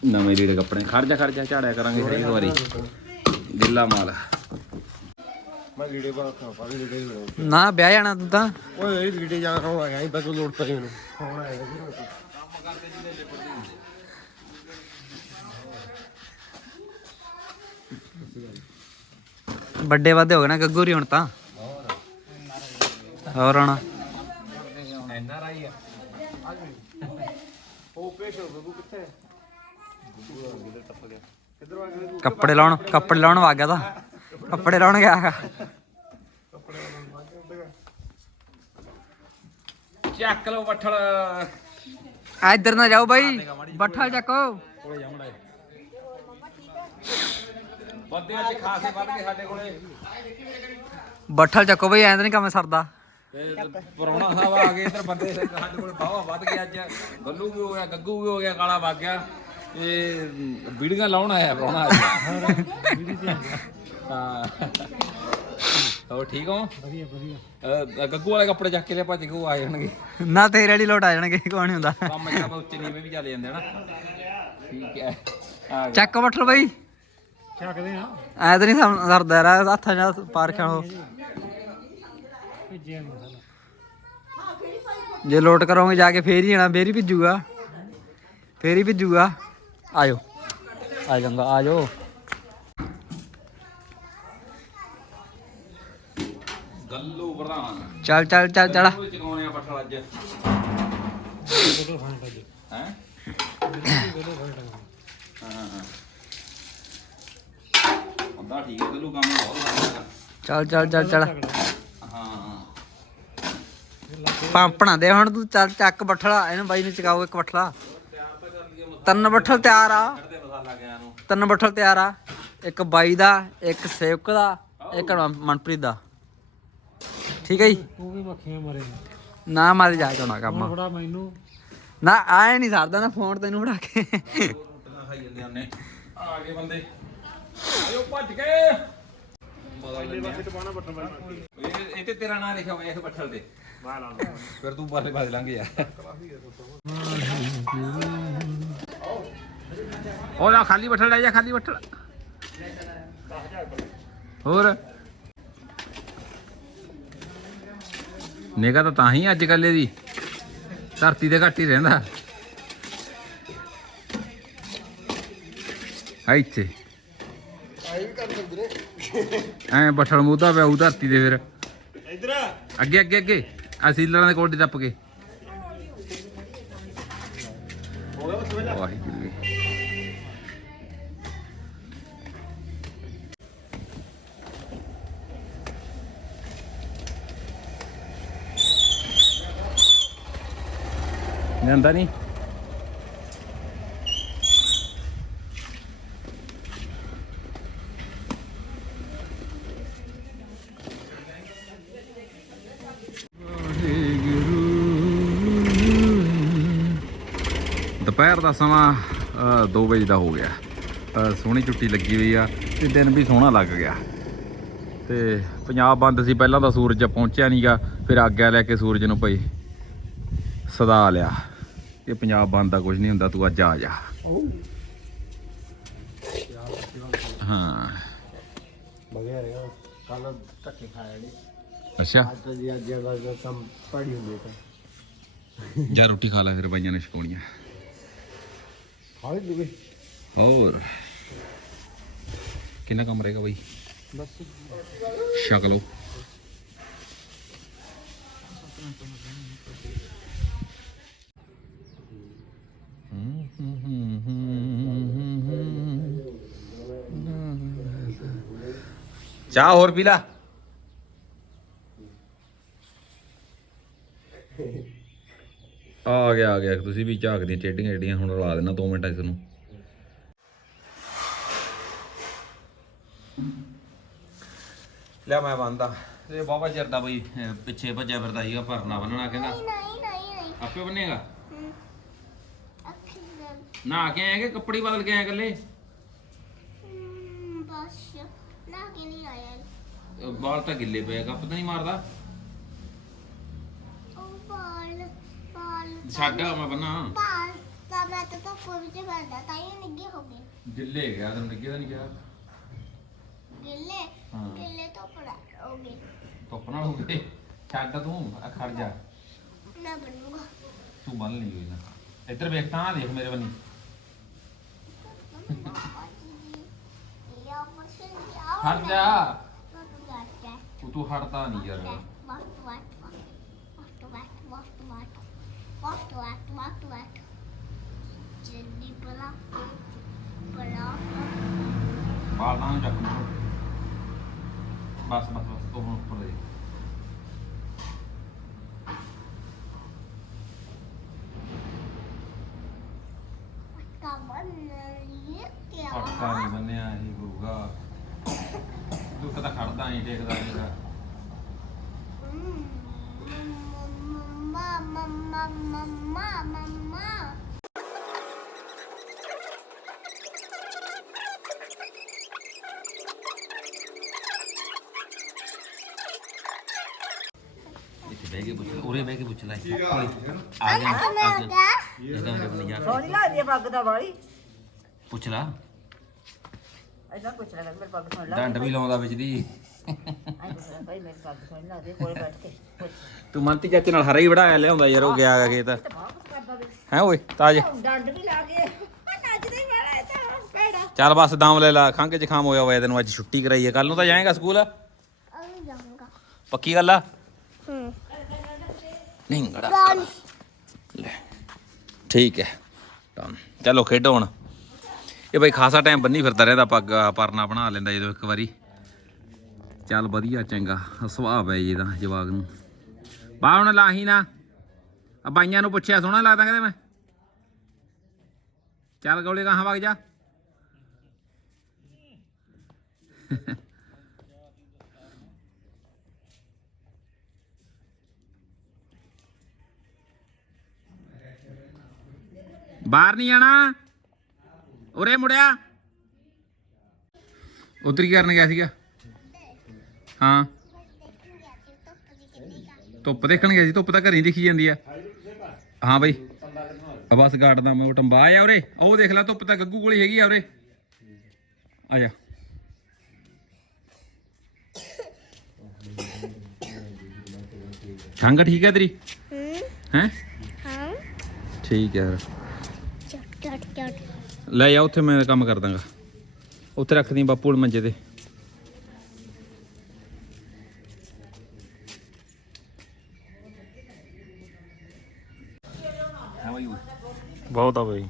ਨਵੇਂ ਲੀੜੇ ਕੱਪੜੇ ਖੜ ਜਾ ਖੜ ਜਾ ਝਾੜਿਆ ਕਰਾਂਗੇ ਹਰੇਕ ਵਾਰੀ। ਗਿੱਲਾ ਮਾਲ। ਮੈਂ ਲੀੜੇ ਪਾ ਖਾ ਪਾ ਕੇ ਲੀੜੇ ਹੀ ਨਾ ਵਿਆਹ ਜਾਣਾ ਤੂੰ ਤਾਂ। ਓਏ ਇਹ ਲੀੜੇ ਜਾਣ ਹੋ ਆ ਗਿਆ ਬਸ ਲੋੜ ਪਈ ਮੈਨੂੰ। ਹੁਣ ਆਏਗਾ ਜੀ ਰੋਟੀ। ਵੱਡੇ ਵਾਦੇ ਹੋ ਗਏ ਨਾ ਗੱਗੂਰੀ ਹੁਣ ਤਾਂ। ਹੋਰ ਹੁਣ? ਕੱਪੜੇ ਲਾਉਣ ਕੱਪੜੇ ਲਾਉਣ ਵਗ ਗਿਆ ਤਾਂ। ਕੱਪੜੇ ਲਾਉਣ ਗਿਆ ਹੈਗਾ। ਚੱਕ ਲਓ ਬੱਠਲ। ਆ ਇੱਧਰ ਨਾ ਜਾਓ ਬਾਈ। ਬੱਠਲ ਚੱਕੋ। ਕੋਲੇ 'ਚ ਖਾਸੇ ਵੱਧ ਗਏ ਸਾਡੇ ਕੋਲੇ। ਬੱਠਲ ਚੱਕੋ ਬਾਈ ਐਂ ਤਾਂ ਨਹੀਂ ਕੰਮ ਸਰਦਾ। ਪਰੌਣਾ ਸਾਹਿਬ ਆ ਗਏ ਇੱਧਰ ਬੰਦੇ ਸਾਡੇ ਕੋਲ ਬਾਵਾ ਵੱਧ ਗਿਆ ਅੱਜ। ਗੱਲੂ ਵੀ ਹੋ ਗਿਆ ਗੱਗੂ ਵੀ ਹੋ ਗਿਆ ਕਾਲਾ ਵਗ ਗਿਆ। ਤੇ ਵੀਡੀਆਂ ਲਾਉਣ ਆਇਆ ਪਰੌਣਾ ਅੱਜ। ਹਾਂ। ਹੋਰ ਠੀਕ ਹੋ? ਵਧੀਆ ਵਧੀਆ। ਗੱਗੂ ਵਾਲੇ ਕੱਪੜੇ ਚੱਕ ਕੇ ਲਿਆ ਭੱਜ ਕੇ ਉਹ ਆ ਜਾਣਗੇ। ਨਾ ਤੇਰੇ ਵਾਲੀ ਲੋਟ ਆ ਜਾਣਗੇ ਕੋਈ ਨਹੀਂ ਹੁੰਦਾ? ਕੰਮ ਜਿਹੜਾ ਉੱਚੇ ਨੀਵੇਂ ਵੀ ਚੱਲ ਜਾਂਦੇ ਹਨਾ ਠੀਕ ਹੈ। ਆ ਚੱਕ ਬੱਠਲ ਬਾਈ। ਚੱਕਦੇ ਆ। ਐ ਤਾਂ ਨਹੀਂ ਸਰਦਾ ਹੱਥਾਂ ਨਾਲ ਪਾਰ ਖਾਣੋ ਭੇਜਿਆ ਨਹੀਂ ਜੇ ਲੋਟ ਕਰੋਗੇ ਜਾ ਕੇ ਫੇਰ ਹੀ ਆਣਾ ਫੇਰ ਹੀ ਭਿੱਜੂਗਾ। ਫੇਰ ਹੀ ਭਿੱਜੂਗਾ। ਆਜੋ ਆ ਜਾਂਗਾ ਆਜੋ ਗੱਲੂ ਪ੍ਰਧਾਨ ਚੱਲ ਚੱਲ ਚੱਲ ਚੱਲ। ਉਹ ਚਗਾਉਣੇ ਆ ਪੱਠਲ ਅੱਜ। ਹੈ? ਹਾਂ ਹਾਂ ਠੀਕ ਹੈ ਗੱਲੂ ਕੰਮ ਬਹੁਤ ਚੱਲ ਚੱਲ ਚੱਲ ਚੱਲ। ਹਾਂ ਹਾਂ ਪੰਪਣਾ ਦੇ ਹੁਣ ਤੂੰ ਚੱਲ ਚੱਕ ਬੱਠਲਾ ਇਹਨੂੰ ਬਾਈ ਨੂੰ ਚਕਾਓ ਇੱਕ ਬੱਠਲਾ। ਤਿੰਨ ਬੱਠਲ ਤਿਆਰ ਆ। ਤਿੰਨ ਬੱਠਲ ਤਿਆਰ ਆ। ਇੱਕ ਬਾਈ ਦਾ ਇੱਕ ਸੇਵਕ ਦਾ ਇੱਕ ਮਨ- ਮਨਪ੍ਰੀਤ ਦਾ। ਠੀਕ ਹੈ ਜੀ? ਤੂੰ ਵੀ ਮੱਖੀਆਂ ਮਰੇ ਨਾ। ਮਾਰ ਜਾ ਚੋਣਾ ਕੰਮ। ਫੜਾ ਮੈਨੂੰ। ਨਾ ਆਏ ਨਹੀਂ ਸਰਦਾ ਨਾ ਫੋਨ ਤੈਨੂੰ ਫੜਾ ਕੇ। ਰੋਟੀਆਂ ਖਾਈ ਜਾਂਦੇ ਉਹਨੇ ਆ ਗਏ ਬੰਦੇ। ਆਇਓ ਭੱਜ ਕੇ। ਇਹ ਇਹ ਤੇ ਤੇਰਾ ਨਾਂ ਲਿਖਿਆ ਹੋਇਆ ਇਸ ਬੱਠਲ ਤੇ। ਫਿਰ ਤੂੰ ਬਾਲੇ ਬਾਦ ਲੰਘ ਜਾ ਉਹ ਨਾ ਖਾਲੀ ਬੱਠਲ ਲੈ ਜਾ ਖਾਲੀ ਬੱਠਲ ਹੋਰ। ਨਿਗਾ ਤਾਂ ਤਾਂ ਹੀ ਅੱਜ ਕੱਲ ਇਹਦੀ। ਧਰਤੀ ਤੇ ਘੱਟ ਹੀ ਰਹਿੰਦਾ। ਇੱਥੇ। ਐ ਬੱਠਲ ਮੂਦਾ ਪਿਆ ਉਹ ਧਰਤੀ ਦੇ ਫਿਰ। ਇਧਰ। ਅੱਗੇ ਅੱਗੇ ਅੱਗੇ। ਆ ਸੀਲਰਾਂ ਦੇ ਕੋਲ ਦੀ ਟੱਪ ਕੇ। ਵਾਹਿਗੁਰੂ। ਜਾਂਦਾ ਨਹੀਂ ਦੁਪਹਿਰ ਦਾ ਸਮਾਂ 2 ਵਜੇ ਦਾ ਹੋ ਗਿਆ। ਸੋਹਣੀ ਛੁੱਟੀ ਲੱਗੀ ਹੋਈ ਆ ਤੇ ਦਿਨ ਵੀ ਸੋਹਣਾ ਲੱਗ ਗਿਆ। ਤੇ ਪੰਜਾਬ ਬੰਦ ਸੀ ਪਹਿਲਾਂ ਤਾਂ ਸੂਰਜ ਪਹੁੰਚਿਆ ਨਹੀਂਗਾ ਫਿਰ ਆਗਿਆ ਲੈ ਕੇ ਸੂਰਜ ਨੂੰ ਭਈ ਸਦਾ ਲਿਆ। ਕਿ ਪੰਜਾਬ ਬੰਦ ਦਾ ਕੁਝ ਨਹੀਂ ਹੁੰਦਾ ਤੂੰ ਅੱਜ ਆ ਜਾ। ਹਾਂ। ਬਗਿਆ ਰਿਹਾ ਕੱਲ ਧੱਕੇ ਖਾਇਆ ਨਹੀਂ ਅੱਛਾ। ਅੱਜ ਜੀ ਅੱਜ ਬਸ ਕੰਮ ਪੜੀ ਹੁੰਦੀ ਤਾਂ ਜਾ ਰੋਟੀ ਖਾ ਲੈ ਫਿਰ ਬਾਈਆਂ ਨੇ ਛਕਾਉਣੀਆਂ। ਲੂਗੇ। ਹੋਰ? ਕਿੰਨਾ ਕੰਮ ਰਹੇਗਾ ਬਾਈ? ਬਸ। ਛਕ ਲਓ। ਚਾਹ ਹੋਰ ਪੀ ਲਾ। ਆ ਗਿਆ ਤੁਸੀਂ ਵੀ ਝਾਕਦੀਆਂ ਟੇਡੀਆਂ ਟੇਡੀਆਂ ਹੁਣ ਲਾ ਦੇਣਾ 2 ਮਿੰਟਾਂ ਚ ਤੁਹਾਨੂੰ। ਲਿਆ ਮੈਂ ਬੰਦਾ ਇਹ ਬਾਬਾ ਚਿਰ ਦਾ ਬਈ ਪਿੱਛੇ ਭੱਜਿਆ ਫਿਰਦਾ ਸੀਗਾ ਭਰਨਾ ਬੰਨਣਾ ਕਹਿੰਦਾ। ਨਹੀਂ ਨਹੀਂ ਨਹੀਂ ਆਪੇ ਬੰਨੇਗਾ? ਨਾ ਕੇ ਆਏ ਕਿ ਕੱਪੜੇ ਬਦਲ ਕੇ ਆਏ ਇਕੱਲੇ? ਹਮ, ਬਸ। ਨਾ ਕਿ ਨਹੀਂ ਆਇਆ। ਅਹ ਬਾਲ ਤਾਂ ਗਿੱਲੇ ਪਏ ਗੱਪ ਤਾਂ ਨਹੀਂ ਮਾਰਦਾ? ਛੱਡ ਮੈਂ ਬੰਨਾ ਬਾਲ ਤਾਂ ਮੈਂ ਤਾਂ ਧੁੱਪ ਵਿੱਚ ਬੰਦਾ ਤਾਂ ਇਹ ਨਿੱਗੇ ਹੋ ਗਏ ਗਿੱਲੇ ਗਿਆ ਤੈਨੂੰ ਲੱਗੇ ਤਾਂ ਨਹੀਂ ਕਿਹਾ? ਗਿੱਲੇ ਹਾਂ। ਗਿੱਲੇ ਧੁੱਪ ਨਾਲ ਹੋ ਗਏ ਧੁੱਪ ਨਾਲ ਹੋ ਗਏ ਛੱਡ ਤੂੰ ਆ ਖੜ ਜਾ। ਨਾ ਬਣੂਗਾ ਤੂੰ ਬੰਨ ਲਈ ਹੋਈ ਨਾ। ਇੱਧਰ ਵੇਖ ਤਾਂ ਦੇਖ ਮੇਰੇ ਬੰਨੀ। ਹਟ ਜਾ। ਤੂੰ ਤੂੰ ਤੂੰ ਹਟਦਾ ਨਹੀਂ ਯਾਰ। ਬਸ ਬਸ ਬਸ ਤੋਂ ਉੱਪਰ ਦੇ Kawan ni dia. ਪੱਕਾ ਨਹੀਂ ਬੰਨਿਆ ਇਹ ਹੋਊਗਾ। ਤੂੰ ਕਦਾ ਖੜਦਾ ਨਹੀਂ ਟੇਕਦਾ ਨਹੀਂ ਬਹਿ ਕੇ ਪੁੱਛ ਲੈ ਉਰੇ ਬਹਿ ਕੇ ਪੁੱਛ ਲੈ। ਕੋਲੇ ਆ ਜਾ ਆ ਜਾ ਇਹਦਾ ਮੇਰੇ ਬੰਦੇ ਜਾ ਸੋਹਣੀ ਲੱਗਦੀ ਹੈ ਪੱਗ ਤਾਂ ਵਾਲੀ ਪੁੱਛ ਲਾ। ਐਦਾਂ ਪੁੱਛ ਲੈ ਮੇਰੇ ਪੱਗ ਸੁਣ ਲੈ ਡੰਡ ਵੀ ਲਾਉਂਦਾ ਵਿੱਚ ਦੀ। ਐਂ ਪੁੱਛ ਲੈ ਭਾਈ ਮੇਰੇ ਪੱਗ ਸੁਣ ਲੈ ਦੇ ਕੋਲੇ ਬੈਠ ਕੇ ਪੁੱਛ। ਤੂੰ ਮੰਤੀ ਚਾਚੇ ਨਾਲ ਹਰਾ ਹੀ ਵੜਾਇਆ ਲਿਆਉਂਦਾ ਯਾਰ ਉਹ ਗਿਆ ਗਾ ਖੇਤ। ਬਾਹ ਕੁਛ ਕਰਦਾ ਵੇ। ਹੈ ਓਏ ਤਾਜ। ਡੰਡ ਵੀ ਲਾ ਕੇ ਨੱਚਦੇ ਹੀ ਵਾਲਾ ਤਾਂ ਪੈੜਾ ਚੱਲ ਬਸ ਦਮ ਲੈ ਲਾ ਖੰਘ ਜ਼ੁਕਾਮ ਹੋਇਆ ਹੋਇਆ ਤੈਨੂੰ ਅੱਜ ਛੁੱਟੀ ਕਰਾਈ ਹੈ। ਕੱਲ ਨੂੰ ਤਾਂ ਜਾਏਗਾ ਸਕੂਲ? ਪੱਕੀ ਗੱਲ ਆ? ਲੈ। ਠੀਕ ਹੈ। ਤਾਂ ਚਲੋ ਖੇਡੋ ਹੁਣ। ਇਹ ਬਈ ਖਾਸਾ ਟਾਈਮ ਬੰਨੀ ਫਿਰਦਾ ਰਹਿੰਦਾ ਪੱਗ ਪਰਨਾ ਬਣਾ ਲੈਂਦਾ ਜਦੋਂ ਇੱਕ ਵਾਰੀ। ਚੱਲ ਵਧੀਆ ਚੰਗਾ। ਸੁਭਾਅ ਹੈ ਜੀ ਇਹਦਾ ਜਵਾਗ ਨੂੰ। ਬਾ ਹੁਣ ਲਾਹੀ ਨਾ। ਆ ਬਾਈਆਂ ਨੂੰ ਪੁੱਛਿਆ ਸੋਹਣਾ ਲੱਗਦਾ ਕਹਿੰਦੇ ਮੈਂ? ਚੱਲ ਗੋਲੇ ਕਹਾਂ ਵਗ ਜਾ। ਬਾਹਰ ਨਹੀਂ ਆਣਾ ਉਰੇ ਮੁੜਿਆ। ਉਧਰ ਕੀ ਕਰਨ ਗਿਆ ਸੀਗਾ? ਹਾਂ। ਧੁੱਪ ਦੇਖਣ ਗਿਆ ਸੀ। ਧੁੱਪ ਤਾਂ ਘਰੇ ਦਿਖੀ ਜਾਂਦੀ ਆ। ਹਾਂ ਬਈ। ਆ ਬਸ ਗਾਰਡ ਦਾ ਮੈਂ ਉਹ ਟੰਬਾ ਆ ਉਰੇ। ਉਹ ਦੇਖ ਲੈ ਧੁੱਪ ਤਾਂ ਗੱਗੂ ਕੋਲ ਹੈਗੀ ਆ ਉਰੇ। ਆ ਜਾ। ਖੰਗ ਠੀਕ ਹੈ ਤੇਰੀ? ਹੂੰ। ਹੈ? ਠੀਕ ਹੈ ਯਾਰ ਲੈ ਜਾ ਉੱਥੇ ਮੈਂ ਕੰਮ ਕਰ ਦਾਂਗਾ। ਉੱਥੇ ਰੱਖ ਦੀ ਬਾਪੂ ਹੁਣ ਮੰਜੇ ਤੇ। ਬਹੁਤ ਆ ਬਈ।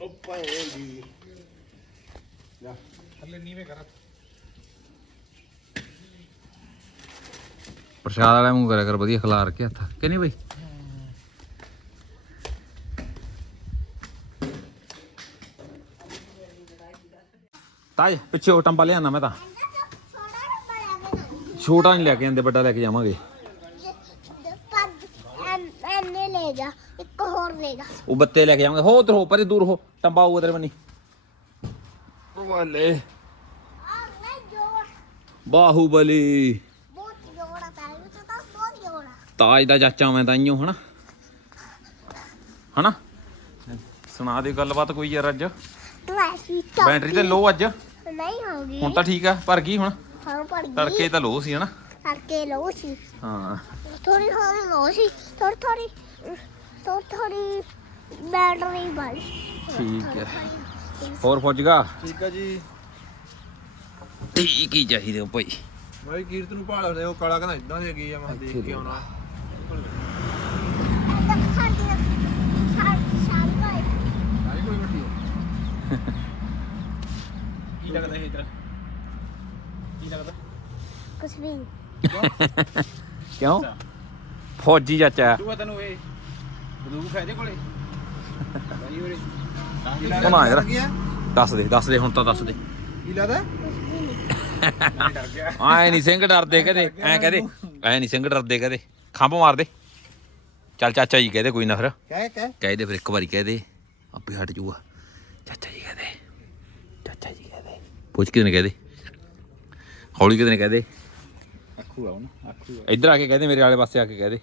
ਉਹ ਭਾਏ ਦੀ ਪ੍ਰਸ਼ਾਦ ਵਾਲਾ ਮੂੰਹ ਕਰਿਆ ਕਰ ਵਧੀਆ ਖਿਲਾਰ ਕੇ ਹੱਥ। ਕਿ ਨਹੀਂ ਬਈ? ਤਾਜ ਪਿੱਛੇ ਉਹ ਟੰਬਾ ਲਿਆਣਾ ਮੈਂ ਤਾਂ। ਛੋਟਾ ਨਹੀਂ ਲੈ ਕੇ ਆਂਦੇ ਵੱਡਾ ਲੈ ਕੇ ਜਾਵਾਂਗੇ। ਪੱਗ ਐਨ- ਐਨੇ ਲੈ ਜਾ ਇੱਕ ਹੋਰ ਲੈ ਜਾ ਉਹ ਬੱਤੇ ਲੈ ਕੇ ਜਾਵਾਂਗੇ। ਹੋ ਉਧਰ ਹੋ ਪਰੇ ਦੂਰ ਹੋ। ਟੰਬਾ ਉਹ ਤੇਰੇ ਬੰਨੀ। ਵਾਲੇ ਬਾਹੂਬਲੀ ਬਹੁਤ ਜੋੜ ਆ ਤਾਰੇ ਵਿੱਚ ਤਾਂ ਬਹੁਤ ਜੋੜ ਆ ਤਾਜ ਦਾ ਚਾਚਾ ਮੈਂ ਤਾਂ ਇਓ ਹਨਾ? ਹਨਾ? ਸੁਣਾ ਦੇ ਗੱਲਬਾਤ ਕੋਈ ਯਾਰ ਅੱਜ? ਬੈਟਰੀ ਤੇ ਲੋ ਅੱਜ? ਨਹੀਂ ਹੋਗੀ ਹੁਣ ਤਾਂ ਠੀਕ ਆ ਭਰ ਗਈ ਹੁਣ? ਹਾਂ ਗਈ। ਤੜਕੇ ਤਾਂ ਲੋ ਸੀ ਹਨਾ? ਕਰਕੇ ਲੋ ਸੀ। ਹਾਂ। ਥੋੜੀ ਥੋੜੀ ਲੋ ਸੀ। ਥੋੜੀ ਥੋੜੀ ਥੋੜੀ ਥੋੜੀ ਬੈਟਰੀ ਵਾਲੀ ਠੀਕ ਹੈ। ਹੋਰ ਫੌਜਗਾ ਠੀਕ ਆ ਜੀ। ਠੀਕ ਹੀ ਚਾਹੀਦੇ ਹੋ ਭਾਈ। ਭਾਈ ਕੀਰਤ ਨੂੰ ਭਾਲ ਰਹੇ ਉਹ ਕਾਲਾ ਕਹਿੰਦਾ ਇਦਾਂ ਦੇ ਗਈ ਆ ਮੈਂ ਦੇਖ ਕੇ ਆਉਣਾ। ਕੀ ਲੱਗਦਾ ਇਹ ਤੇਰਾ ਕੀ ਲੱਗਦਾ ਕੁਛ ਵੀ ਕਿਉਂ? ਫੌਜੀ ਚਾਚਾ। ਤੂੰ ਤੈਨੂੰ ਇਹ ਬੰਦੂਕ ਹੈ ਇਹਦੇ ਕੋਲੇ ਬਾਈ ਵੀਰੇ ਹੁਣ ਆ ਯਾਰ। ਦੱਸ ਦੇ ਦੱਸ ਦੇ ਹੁਣ ਤਾਂ ਦੱਸ ਦੇ। ਕੀ ਲੱਗਦਾ? ਆਏ ਨਹੀਂ ਸਿੰਘ ਡਰਦੇ ਕਹਦੇ ਐ ਕਹਦੇ ਐ ਨਹੀਂ ਸਿੰਘ ਡਰਦੇ ਕਹਦੇ ਖੰਭ ਮਾਰ ਦੇ। ਚੱਲ ਚਾਚਾ ਜੀ ਕਹਦੇ ਕੋਈ ਨਾ ਫਿਰ। ਕਹਿ ਕਹਿ। ਕਹਿ ਦੇ ਫਿਰ ਇੱਕ ਵਾਰੀ ਕਹਿ ਦੇ। ਆਪੇ ਹਟ ਜੂਗਾ। ਚਾਚਾ ਜੀ ਕਹਦੇ ਚਾਚਾ ਜੀ ਕਹਦੇ ਪੁੱਛ ਕਿਤੇ ਨੇ ਕਹਦੇ ਹੌਲੀ ਕਿਤੇ ਨੇ ਕਹਦੇ ਅੱਖੂ ਆ ਨਾ ਅੱਖੂ ਇੱਧਰ ਆ ਕੇ ਕਹਦੇ ਮੇਰੇ ਵਾਲੇ ਪਾਸੇ ਆ ਕੇ ਕਹਦੇ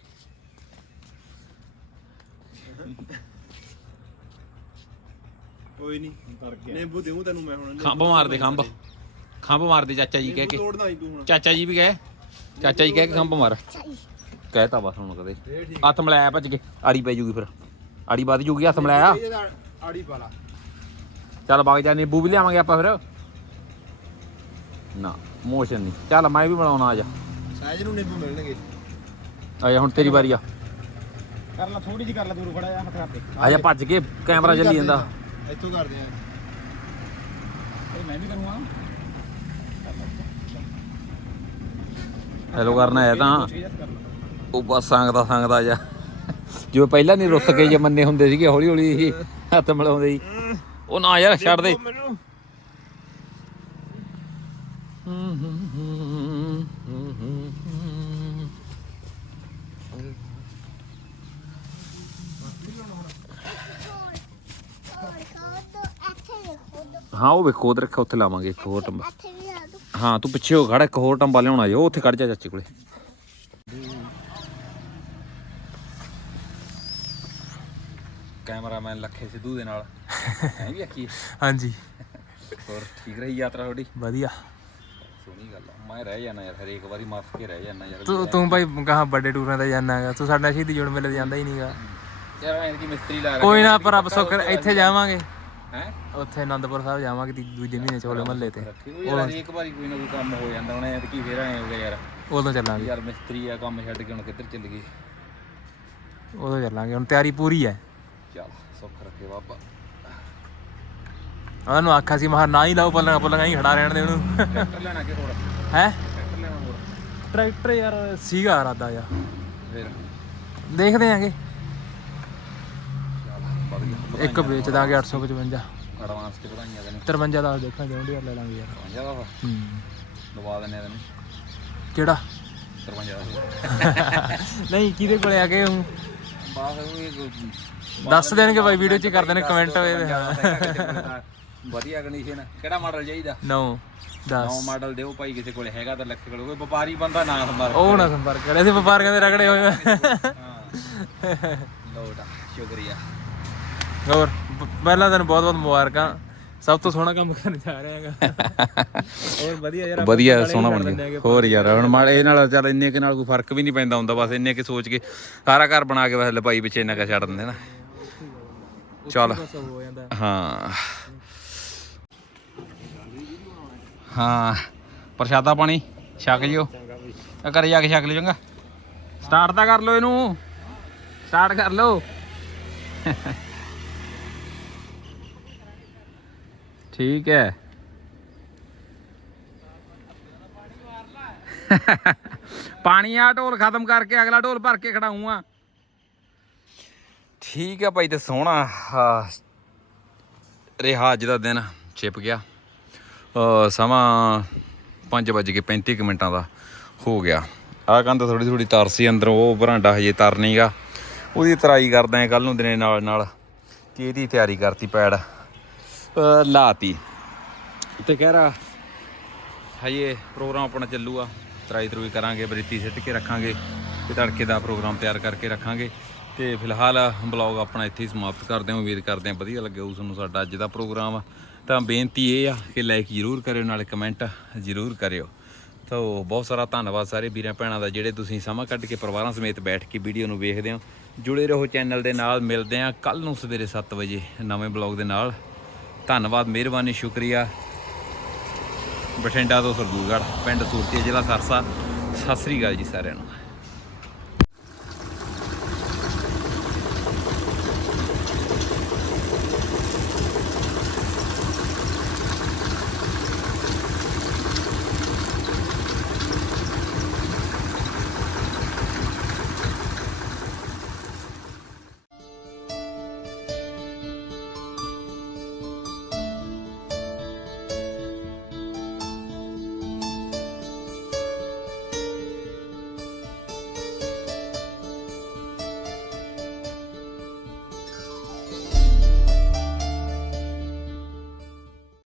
ਕੋਈ ਨਹੀਂ ਨਿੰਬੂ ਦੇਉ ਤੈਨੂੰ ਮੈਂ ਹੁਣ ਖੰਭ ਮਾਰ ਦੇ ਖੰਭ। ਖੰਭ ਮਾਰ ਦੇ ਚਾਚਾ ਜੀ ਕਹਿ ਕੇ। ਤੋੜਨਾ ਹੀ ਤੂੰ ਹੁਣ। ਚਾਚਾ ਜੀ ਵੀ ਕਹੇ। ਚਾਚਾ ਜੀ ਕਹਿ ਕੇ ਖੰਭ ਮਾਰ। ਕਹਿਤਾ ਬਸ ਹੁਣ ਕਦੇ। ਹੱਥ ਮਿਲਾਇਆ ਭੱਜ ਕੇ ਆੜੀ ਪੈ ਜੂਗੀ ਫਿਰ। ਆੜੀ ਵੱਧ ਜੂਗੀ ਹੱਥ ਮਿਲਾਇਆ। ਆੜੀ ਪਾਲਾ ਚੱਲ ਬਾਗ ਜਾ ਨਿੰਬੂ ਵੀ ਲਿਆਵਾਂਗੇ ਆਪਾਂ ਫਿਰ। ਨਾ ਮੋਸ਼ਨ ਨਹੀਂ। ਚੱਲ ਮੈਂ ਵੀ ਬਣਾਉਣਾ ਆ ਜਾ ਸਾਈਜ਼ ਨੂੰ ਨਿੰਬੂ ਮਿਲਣਗੇ। ਆ ਜਾ ਹੁਣ ਤੇਰੀ ਵਾਰੀ ਆ। ਕਰ ਲੈ ਥੋੜੀ ਜਿਹੀ ਕਰ ਲੈ ਦੂਰ ਫੜਾ ਜਾ ਹੱਥ ਕਰਦੇ ਆ ਜਾ ਭੱਜ ਕੇ ਕੈਮਰਾ ਚੱਲੀ ਜਾਂਦਾ। ਇੱਥੋਂ ਕਰਦੇ ਆ। ਮੈਂ ਵੀ ਕਰੂੰਗਾ। ਹੈਲੋ ਕਰਨਾ ਆਇਆ ਤਾਂ। ਉਹ ਬਸ ਸੰਗਦਾ ਸੰਗਦਾ ਜਾ। ਜਿਵੇਂ ਪਹਿਲਾਂ ਨਹੀਂ ਰੁੱਸ ਕੇ ਜੇ ਮੰਨੇ ਹੁੰਦੇ ਸੀਗੇ ਹੌਲੀ ਹੌਲੀ ਹੱਥ ਮਿਲਾਉਂਦੇ ਸੀ। ਉਹ ਨਾ ਯਾਰ ਛੱਡ ਦੇ। ਹਾਂ ਉਹ ਵੇਖੋ ਉਧਰ ਰੱਖਿਆ ਉੱਥੇ ਲਾਵਾਂਗੇ ਇੱਕ ਹੋਰ ਟੰਬਾ। ਹਾਂ ਤੂੰ ਪਿੱਛੇ ਹੋ ਖੜਾ ਇੱਕ ਹੋਰ ਟੰਬਾ ਲਿਆਉਣਾ ਜੋ ਉੱਥੇ ਖੜ ਜਾ ਚਾਚੇ ਕੋਲੇ। ਕੈਮਰਾਮੈਨ ਲੱਖੇ ਸਿੱਧੂ ਦੇ ਨਾਲ। ਐਂ ਵੀ ਆਖੀ ਹਾਂਜੀ। ਹੋਰ ਠੀਕ ਰਹੀ ਯਾਤਰਾ ਤੁਹਾਡੀ? ਵਧੀਆ। ਸੋਹਣੀ ਗੱਲ ਆ। ਮੈਂ ਰਹਿ ਜਾਣਾ ਯਾਰ ਹਰੇਕ ਵਾਰੀ ਮੱਥ ਕੇ ਰਹਿ ਜਾਣਾ ਯਾਰ। ਤੂੰ ਤੂੰ ਭਾਈ ਕਹਾਂ ਵੱਡੇ ਟੂਰਾਂ ਤੇ ਜਾਣਾ ਹੈਗਾ। ਤੂੰ ਸਾਡਾ ਸ਼ਹੀਦੀ ਜੋੜ ਮੇਲੇ ਤੇ ਜਾਂਦਾ ਹੀ ਨਹੀਂਗਾ ਯਾਰ ਐਂ ਕੀ ਮਿਸਤਰੀ ਲਾ ਕੋਈ ਨਾ ਪਰ ਰੱਬ ਸੁੱਖ ਇੱਥੇ ਜਾਵਾਂਗੇ। ਹੈ? ਉੱਥੇ ਆਨੰਦਪੁਰ ਸਾਹਿਬ ਜਾਵਾਂਗੇ ਦੂਜੇ ਮਹੀਨੇ ਚ ਹੋਲੇ ਮਹੱਲੇ ਤੇ। ਯਾਰ ਹਰੇਕ ਵਾਰੀ ਕੋਈ ਨਾ ਕੋਈ ਕੰਮ ਹੋ ਜਾਂਦਾ ਹੁਣ ਐ ਕੀ ਫੇਰ ਐ ਹੋ ਗਿਆ ਯਾਰ। ਉਦੋਂ ਚੱਲਾਂਗੇ। ਯਾਰ ਮਿਸਤਰੀ ਆ ਕੰਮ ਛੱਡ ਕੇ ਹੁਣ ਕਿੱਧਰ ਚੱਲ ਗਏ ਉਦੋਂ ਚੱਲਾਂਗੇ। ਹੁਣ ਤਿਆਰੀ ਪੂਰੀ ਹੈ ਚੱਲ ਸੁੱਖ ਰੱਖੇ ਬਾਬਾ। ਉਹਨੂੰ ਆਖਿਆ ਸੀ ਮਹਾ ਨਾ ਹੀ ਲਾਓ ਪੱਲਾਂ ਪੱਲਾਂ ਹੀ ਖੜਾ ਰਹਿਣ ਦੇ ਉਹਨੂੰ ਟਰੈਕਟਰ ਲੈਣਾ ਕਿ ਹੋਰ? ਹੈ? ਟਰੈਕਟਰ ਲੈਣਾ ਹੋਰ? ਟਰੈਕਟਰ ਯਾਰ ਸੀਗਾ ਇਰਾਦਾ ਫੇਰ? ਦੇਖਦੇ ਆਂਗੇ। ਇੱਕ ਵੇਚ ਦਾਂਗੇ 855 ਐਡਵਾਂਸ ਤੇ ਵਧਾਈਆਂ ਤੈਨੂੰ। 53 ਦਾ ਦੇਖਾਂਗੇ ਉਹਦੇ ਲੈ ਲਾਂਗੇ ਯਾਰ। 53 ਦਾ ਹੂੰ। ਦਵਾ ਦਿੰਨੇ ਤੈਨੂੰ। ਕਿਹੜਾ? 53 ਦਾ। ਨਹੀਂ ਕਿਹਦੇ ਕੋਲੇ ਆ ਗਏ ਹੂੰ? ਦੱਸ ਦੇਣਗੇ ਬਾਈ ਵੀਡੀਓ 'ਚ ਕਰ ਦੇਣੇ ਕਮੈਂਟ ਵਧੀਆ ਕੰਡੀਸ਼ਨ ਕਿਹੜਾ ਮਾਡਲ ਚਾਹੀਦਾ? 9 ਨੌ 10 ਮਾਡਲ ਦਿਓ ਭਾਈ ਕਿਸੇ ਕੋਲੇ ਹੈਗਾ ਤਾਂ ਲੱਖ ਕੋਲੇ। ਕੋਈ ਵਪਾਰੀ ਬੰਦਾ ਨਾ ਹੁੰਦਾ ਉਹ ਨਾ ਸੰਪਰਕ ਕਰੇ ਅਸੀਂ ਵਪਾਰੀਆਂ ਦੇ ਰਗੜੇ ਹੋਏ। ਹਾਂ। ਲੋਟਾ ਸ਼ੁਕਰੀਆ। ਹੋਰ ਪਹਿਲਾਂ ਤੈਨੂੰ ਬਹੁਤ ਬਹੁਤ ਮੁਬਾਰਕਾਂ। ਸਭ ਤੋਂ ਸੋਹਣਾ ਕੰਮ ਕਰਨ ਜਾ ਰਿਹਾ ਹੈਗਾ। ਹੋਰ ਵਧੀਆ ਯਾਰ ਵਧੀਆ ਸੋਹਣਾ ਬਣ ਗਿਆ। ਹੋਰ ਯਾਰ ਹੁਣ ਮਾੜੇ ਇਹ ਨਾਲ ਚੱਲ ਇੰਨੇ ਕੇ ਨਾਲ ਕੋਈ ਫ਼ਰਕ ਵੀ ਨਹੀਂ ਪੈਂਦਾ ਹੁੰਦਾ ਬਸ ਇੰਨੇ ਕੇ ਸੋਚ ਕੇ ਸਾਰਾ ਘਰ ਬਣਾ ਕੇ ਬਸ ਲਪਾਈ ਪਿੱਛੇ ਇੰਨਾ ਕਾ ਛੱਡ ਦਿੰਦੇ ਨਾ। ਚੱਲ। ਹੋ ਹਾਂ ਪ੍ਰਸ਼ਾਦਾ ਪਾਣੀ ਛਕ ਆ ਘਰੇ ਜਾ ਕੇ ਛਕ ਲਿਓ ਚੰਗਾ। ਸਟਾਰਟ ਤਾਂ ਕਰ ਲਓ ਇਹਨੂੰ। ਸਟਾਰਟ ਕਰ ਲਓ। ਠੀਕ ਹੈ। ਪਾਣੀ ਆ ਢੋਲ ਖਤਮ ਕਰਕੇ ਅਗਲਾ ਢੋਲ ਭਰ ਕੇ ਖੜਾਉਂਗਾ ਠੀਕ ਹੈ ਭਾਈ ਤੇ ਸੋਹਣਾ ਰਿਹਾ ਅੱਜ ਦਾ ਦਿਨ, ਛਿਪ ਗਿਆ। ਅ ਸਮਾਂ 5:35 ਮਿੰਟਾਂ ਦਾ ਹੋ ਗਿਆ। ਆਹ ਕੰਧ ਥੋੜੀ ਥੋੜੀ ਤਰ ਸੀ ਅੰਦਰੋਂ, ਉਹ ਬਰਾਂਡਾ ਹਜੇ ਤਰ ਨਹੀਂਗਾ ਉਹਦੀ ਤਰਾਈ ਕਰਦਾ ਹਾਂ ਕੱਲ ਨੂੰ ਦਿਨੇ ਨਾਲ ਨਾਲ ਕਿ ਇਹਦੀ ਤਿਆਰੀ ਕਰਤੀ ਪੈੜ? ਲਾਤੀ। ਤੇ ਕਹਿ ਰਾ ਹਜੇ ਪ੍ਰੋਗਰਾਮ ਆਪਣਾ ਚੱਲੂਗਾ। ਤਰਾਈ ਤਰੂਈ ਕਰਾਂਗੇ, ਬਰੀਤੀ ਸਿੱਟ ਕੇ ਰੱਖਾਂਗੇ ਤੇ ਤੜਕੇ ਦਾ ਪ੍ਰੋਗਰਾਮ ਤਿਆਰ ਕਰਕੇ ਰੱਖਾਂਗੇ। ਤੇ ਫਿਲਹਾਲ ਬਲੌਗ ਆਪਣਾ ਇੱਥੇ ਹੀ ਸਮਾਪਤ ਕਰਦੇ ਹਾਂ। ਉਮੀਦ ਕਰਦੇ ਹਾਂ ਵਧੀਆ ਲੱਗਿਆ ਉਸ ਨੂੰ ਸਾਡਾ ਅੱਜ ਦਾ ਪ੍ਰੋਗਰਾਮ। ਤਾਂ ਬੇਨਤੀ ਇਹ ਆ ਕਿ ਲਾਈਕ ਜ਼ਰੂਰ ਕਰਿਓ, ਨਾਲੇ ਕਮੈਂਟ ਜ਼ਰੂਰ ਕਰਿਓ। ਤਾਂ ਬਹੁਤ ਸਾਰਾ ਧੰਨਵਾਦ ਸਾਰੇ ਵੀਰਾਂ ਭੈਣਾਂ ਦਾ, ਜਿਹੜੇ ਤੁਸੀਂ ਸਮਾਂ ਕੱਢ ਕੇ ਪਰਿਵਾਰਾਂ ਸਮੇਤ ਬੈਠ ਕੇ ਵੀਡੀਓ ਨੂੰ ਵੇਖਦੇ ਹੋ। ਜੁੜੇ ਰਹੋ ਚੈਨਲ ਦੇ ਨਾਲ, ਮਿਲਦੇ ਹਾਂ ਕੱਲ ਨੂੰ ਸਵੇਰੇ 7 ਵਜੇ ਨਵੇਂ ਬਲੌਗ ਦੇ ਨਾਲ। ਧੰਨਵਾਦ, ਮਿਹਰਬਾਨੀ, ਸ਼ੁਕਰੀਆ। ਬਠਿੰਡਾ ਤੋਂ ਸਰਦੂਲਗੜ੍ਹ, ਪਿੰਡ ਸੂਰਤੀ, ਜ਼ਿਲ੍ਹਾ ਸਰਸਾ। ਸਤਿ ਸ੍ਰੀ ਅਕਾਲ ਜੀ ਸਾਰਿਆਂ ਨੂੰ।